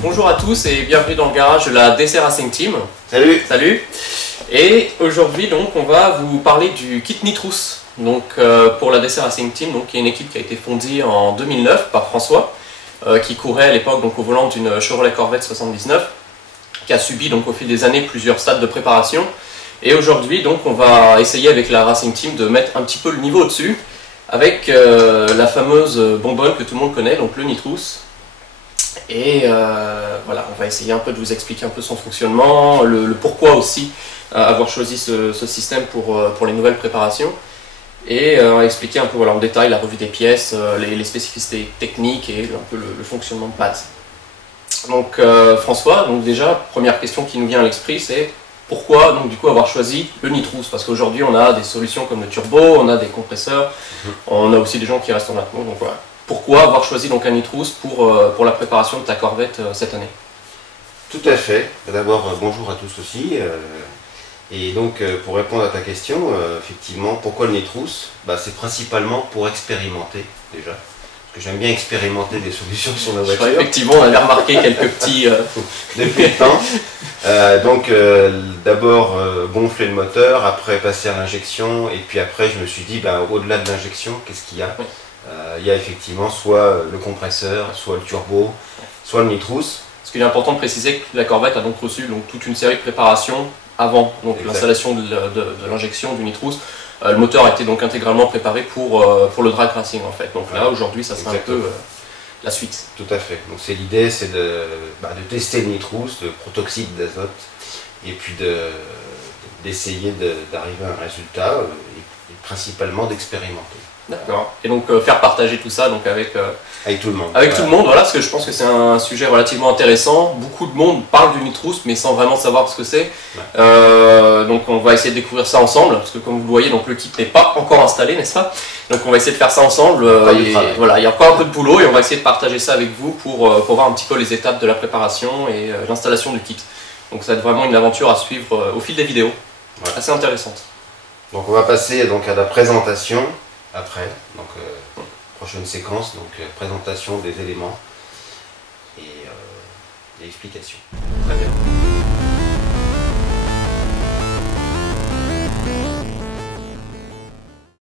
Donc bonjour à tous et bienvenue dans le garage de la DC Racing Team. Salut. Salut. Et aujourd'hui donc on va vous parler du kit Nitrous. Donc pour la DC Racing Team, donc, qui est une équipe qui a été fondée en 2009 par François, qui courait à l'époque donc au volant d'une Chevrolet Corvette 79, qui a subi donc au fil des années plusieurs stades de préparation. Et aujourd'hui donc on va essayer avec la Racing Team de mettre un petit peu le niveau au-dessus avec la fameuse bonbonne que tout le monde connaît, donc le Nitrous. Et voilà, on va essayer un peu de vous expliquer un peu son fonctionnement, le pourquoi aussi avoir choisi ce système pour les nouvelles préparations. Et on va expliquer un peu voilà, en détail la revue des pièces, les spécificités techniques et un peu le fonctionnement de base. Donc François, donc déjà, première question qui nous vient à l'esprit, c'est pourquoi donc, du coup, avoir choisi le Nitrous? Parce qu'aujourd'hui on a des solutions comme le turbo, on a des compresseurs, on a aussi des gens qui restent en atmos, donc voilà. Pourquoi avoir choisi donc un Nitrous pour la préparation de ta Corvette cette année? Tout à fait. D'abord, bonjour à tous aussi. Et donc, pour répondre à ta question, effectivement, pourquoi le Nitrous? C'est principalement pour expérimenter, déjà. Parce que j'aime bien expérimenter des solutions sur la voiture. Effectivement, on avait remarqué quelques petits... Depuis le temps. D'abord, gonfler le moteur, après passer à l'injection, et puis après, je me suis dit, au-delà de l'injection, qu'est-ce qu'il y a? Il y a effectivement soit le compresseur, soit le turbo, soit le Nitrous. Parce qu'il est important de préciser que la Corvette a donc reçu donc, toute une série de préparations avant l'installation de l'injection du Nitrous. Le moteur a été donc intégralement préparé pour le drag racing en fait. Donc là aujourd'hui ça sera un peu la suite. Tout à fait. Donc l'idée c'est de tester le Nitrous, le protoxyde d'azote, et puis d'essayer d'arriver à un résultat et principalement d'expérimenter. D'accord. Et donc faire partager tout ça donc avec tout le monde. Avec tout le monde, voilà, parce que je pense que c'est un sujet relativement intéressant. Beaucoup de monde parle du Nitrous, mais sans vraiment savoir ce que c'est. Donc on va essayer de découvrir ça ensemble, parce que comme vous le voyez, donc le kit n'est pas encore installé, n'est-ce pas? Donc on va essayer de faire ça ensemble. Voilà, il y a encore un peu de boulot et on va essayer de partager ça avec vous pour voir un petit peu les étapes de la préparation et l'installation du kit. Donc ça va être vraiment une aventure à suivre au fil des vidéos, assez intéressante. Donc on va passer donc à la présentation après. Donc, prochaine séquence, donc présentation des éléments et explication. Très bien.